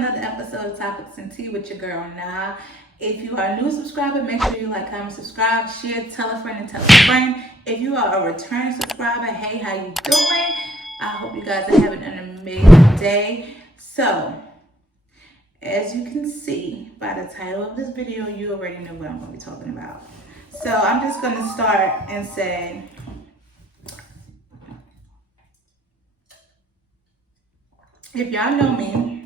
another episode of Topics and Tea with your girl, Nah. If you are a new subscriber, make sure you like, comment, subscribe, share, tell a friend, and tell a friend. If you are a returning subscriber, hey, how you doing? I hope you guys are having an amazing day. So, as you can see by the title of this video, you already know what I'm going to be talking about. So, I'm just going to start and say, if y'all know me,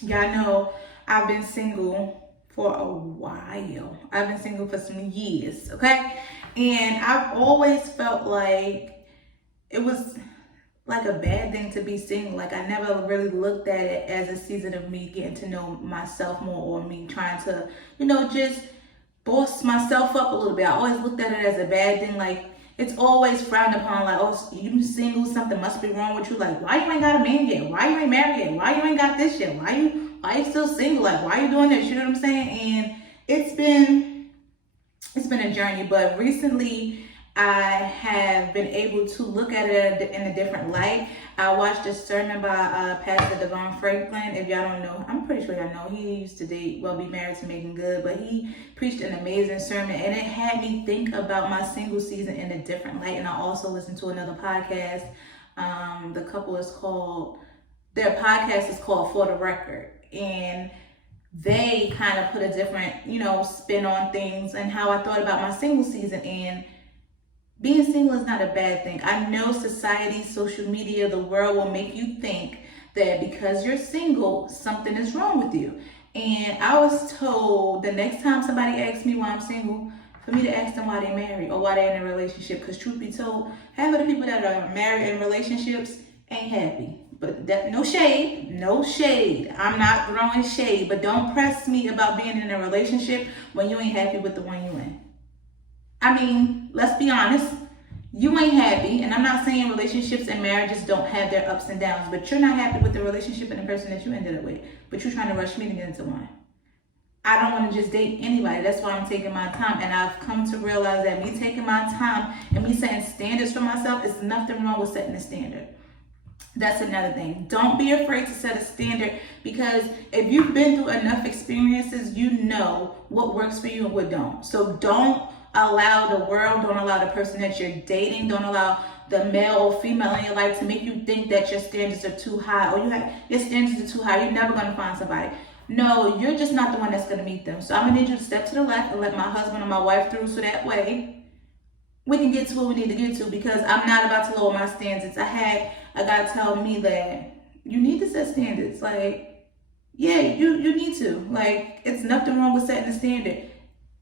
y'all know I've been single for a while. I've been single for some years, okay? And I've always felt like it was like a bad thing to be single. Like I never really looked at it as a season of me getting to know myself more, or me trying to, just boss myself up a little bit. I always looked at it as a bad thing. Like it's always frowned upon, like, oh, you single, something must be wrong with you. Like, why you ain't got a man yet? Why you ain't married yet? Why you ain't got this yet? Why you still single? Like, why you doing this? You know what I'm saying? And it's been a journey, but recently I have been able to look at it in a different light. I watched a sermon by Pastor Devon Franklin. If y'all don't know, I'm pretty sure y'all know, he used to be married to Megan Good, but he preached an amazing sermon, and it had me think about my single season in a different light. And I also listened to another podcast. The couple is called, their podcast is called For the Record, and they kind of put a different, spin on things and how I thought about my single season. And being single is not a bad thing. I know society, social media, the world will make you think that because you're single, something is wrong with you. And I was told the next time somebody asks me why I'm single, for me to ask them why they're married or why they're in a relationship. Because truth be told, half of the people that are married in relationships ain't happy. But that, no shade. I'm not throwing shade, but don't press me about being in a relationship when you ain't happy with the one you in. I mean, let's be honest, you ain't happy, and I'm not saying relationships and marriages don't have their ups and downs, but you're not happy with the relationship and the person that you ended up with, but you're trying to rush me to get into one. I don't want to just date anybody. That's why I'm taking my time, and I've come to realize that me taking my time and me setting standards for myself, is nothing wrong with setting a standard. That's another thing. Don't be afraid to set a standard, because if you've been through enough experiences, you know what works for you and what don't. So don't allow the world, don't allow the person that you're dating, don't allow the male or female in your life to make you think that your standards are too high, or your standards are too high, you're never going to find somebody. No, you're just not the one that's going to meet them. So I'm going to need you to step to the left and let my husband or my wife through, so that way we can get to what we need to get to, because I'm not about to lower my standards. I had a guy tell me that you need to set standards. Like, yeah, you need to. Like, it's nothing wrong with setting a standard.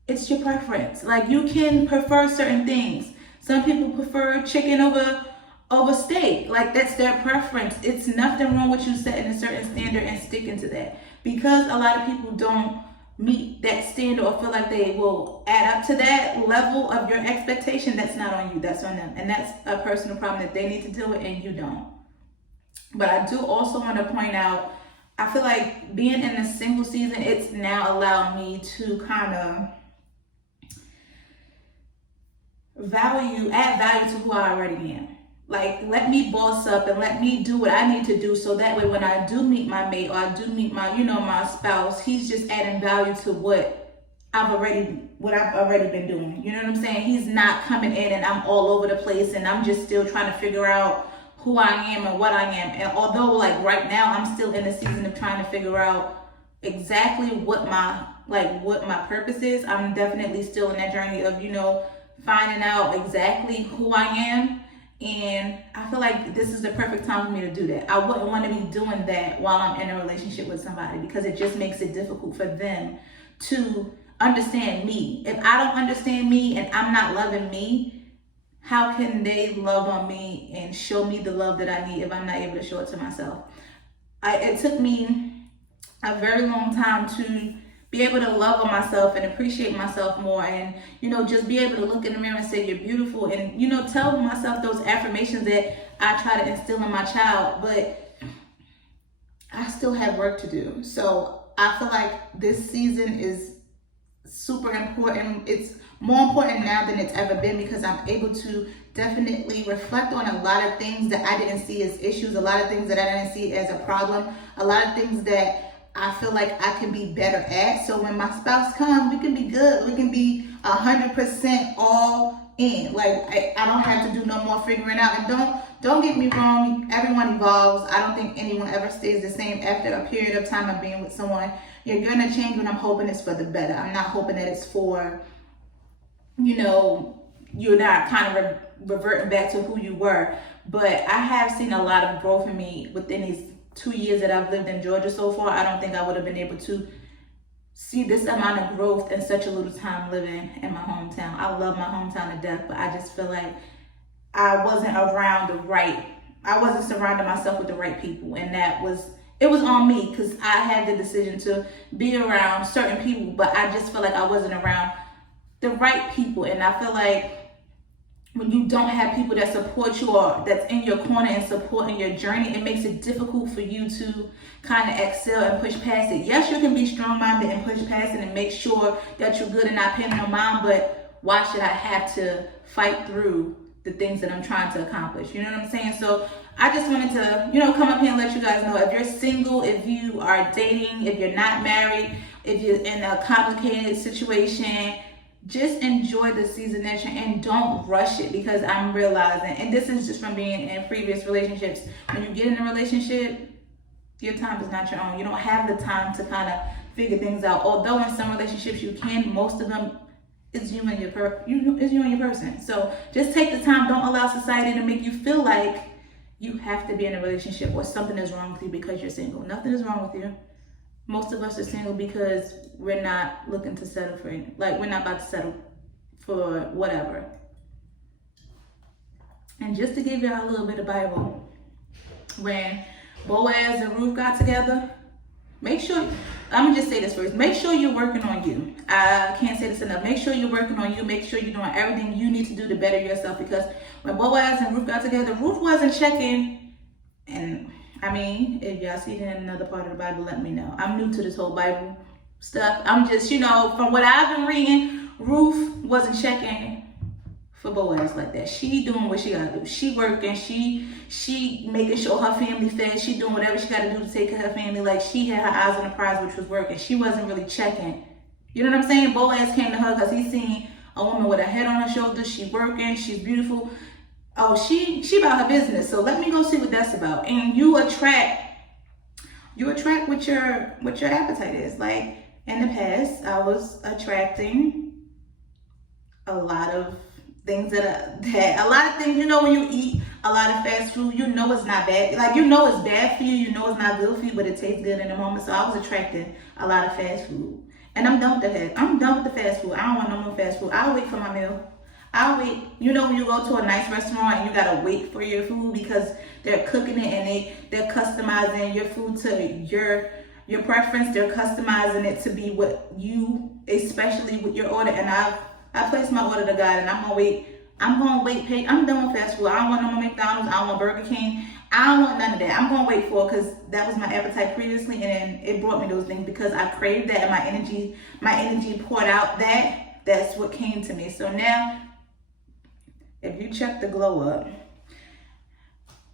It's your preference. Like, you can prefer certain things. Some people prefer chicken over steak. Like, that's their preference. It's nothing wrong with you setting a certain standard and sticking to that. Because a lot of people don't meet that standard or feel like they will add up to that level of your expectation, that's not on you, that's on them. And that's a personal problem that they need to deal with, and you don't. But I do also want to point out, I feel like being in a single season, it's now allowed me to kind of add value to who I already am. Like, let me boss up and let me do what I need to do, so that way when I do meet my mate, or I do meet my, my spouse, he's just adding value to what I've already been doing. You know what I'm saying? He's not coming in and I'm all over the place and I'm just still trying to figure out who I am and what I am. And although, like, right now I'm still in the season of trying to figure out exactly what my purpose is, I'm definitely still in that journey of, finding out exactly who I am. And I feel like this is the perfect time for me to do that. I wouldn't want to be doing that while I'm in a relationship with somebody, because it just makes it difficult for them to understand me. If I don't understand me and I'm not loving me, how can they love on me and show me the love that I need if I'm not able to show it to myself? It took me a very long time to be able to love on myself and appreciate myself more, and just be able to look in the mirror and say you're beautiful, and tell myself those affirmations that I try to instill in my child. But I still have work to do. So I feel like this season is super important. It's more important now than it's ever been, because I'm able to definitely reflect on a lot of things that I didn't see as issues, a lot of things that I didn't see as a problem, a lot of things that I feel like I can be better at. So when my spouse comes, we can be good. We can be 100% all in. Like I don't have to do no more figuring out. And don't get me wrong, everyone evolves. I don't think anyone ever stays the same after a period of time of being with someone. You're gonna change, but I'm hoping it's for the better. I'm not hoping that it's for, you're not kind of reverting back to who you were. But I have seen a lot of growth in me within these 2 years that I've lived in Georgia so far. I don't think I would have been able to see this amount of growth in such a little time living in my hometown. I love my hometown to death, but I just feel like I wasn't surrounding myself with the right people. And it was on me, because I had the decision to be around certain people, but I just feel like I wasn't around the right people. And I feel like when you don't have people that support you or that's in your corner and supporting your journey, it makes it difficult for you to kind of excel and push past it. Yes, you can be strong-minded and push past it and make sure that you're good and not paying no mind, but why should I have to fight through the things that I'm trying to accomplish? You know what I'm saying? So I just wanted to, come up here and let you guys know, if you're single, if you are dating, if you're not married, if you're in a complicated situation, just enjoy the season that you're in. Don't rush it, because I'm realizing, and this is just from being in previous relationships, when you get in a relationship, your time is not your own. You don't have the time to kind of figure things out. Although in some relationships you can, most of them is you and your person. So just take the time. Don't allow society to make you feel like you have to be in a relationship or something is wrong with you because you're single. Nothing is wrong with you. Most of us are single because we're not looking to settle for it. Like, we're not about to settle for whatever. And just to give y'all a little bit of Bible, when Boaz and Ruth got together, make sure, I'm gonna just say this first, make sure you're working on you. I can't say this enough. Make sure you're working on you. Make sure you're doing everything you need to do to better yourself, because when Boaz and Ruth got together, Ruth wasn't checking. And I mean, if y'all see it in another part of the Bible, let me know. I'm new to this whole Bible stuff. I'm just, from what I've been reading, Ruth wasn't checking for Boaz like that. She doing what she gotta do. She working. She making sure her family fed. She doing whatever she gotta do to take care of her family. Like, she had her eyes on the prize, which was working. She wasn't really checking. You know what I'm saying? Boaz came to her because he seen a woman with a head on her shoulders. She working. She's beautiful. Oh, she about her business. So let me go see what that's about. And you attract what your appetite is. Like, in the past, I was attracting a lot of things a lot of things, when you eat a lot of fast food, it's not bad. Like, it's bad for you, it's not good for you, but it tastes good in the moment. So I was attracting a lot of fast food. And I'm done with that. I'm done with the fast food. I don't want no more fast food. I'll wait for my meal. I'll wait. When you go to a nice restaurant and you gotta wait for your food because they're cooking it and they're customizing your food to your preference. They're customizing it to be what you, especially with your order. And I placed my order to God, and I'm gonna wait. I'm done with fast food. I don't want no more McDonald's. I don't want Burger King. I don't want none of that. I'm gonna wait for it, because that was my appetite previously, and then it brought me those things because I craved that, and my energy poured out that. That's what came to me. So now, if you check the glow up,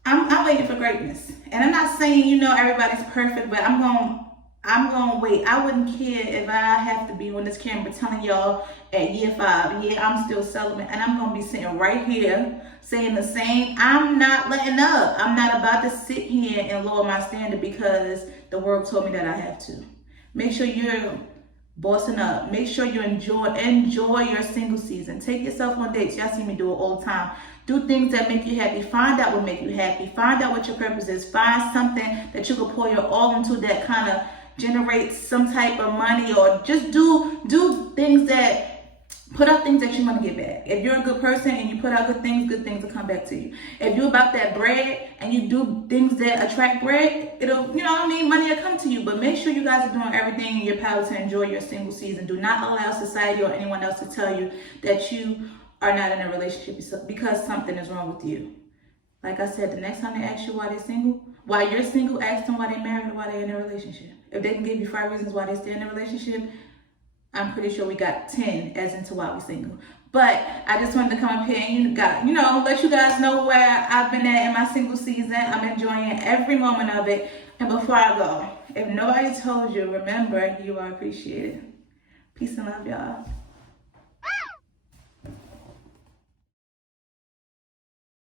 I'm waiting for greatness. And I'm not saying, everybody's perfect, but I'm gonna wait. I wouldn't care if I have to be on this camera telling y'all at year 5, I'm still celibate, and I'm gonna be sitting right here saying the same. I'm not letting up. I'm not about to sit here and lower my standard because the world told me that I have to. Make sure you're bossing up. Make sure you enjoy your single season. Take yourself on dates. Y'all see me do it all the time. Do things that make you happy. Find out what make you happy. Find out what your purpose is. Find something that you can pour your all into that kind of generates some type of money, or just do things that put out things that you want to get back. If you're a good person and you put out good things will come back to you. If you're about that bread and you do things that attract bread, it'll, money will come to you. But make sure you guys are doing everything in your power to enjoy your single season. Do not allow society or anyone else to tell you that you are not in a relationship because something is wrong with you. Like I said, the next time they ask you why they're single, why you're single, ask them why they're married or why they're in a relationship. If they can give you 5 reasons why they stay in a relationship, I'm pretty sure we got 10 as into why we're single. But I just wanted to come up here and let you guys know where I've been at in my single season. I'm enjoying every moment of it. And before I go, if nobody told you, remember you are appreciated. Peace and love, y'all.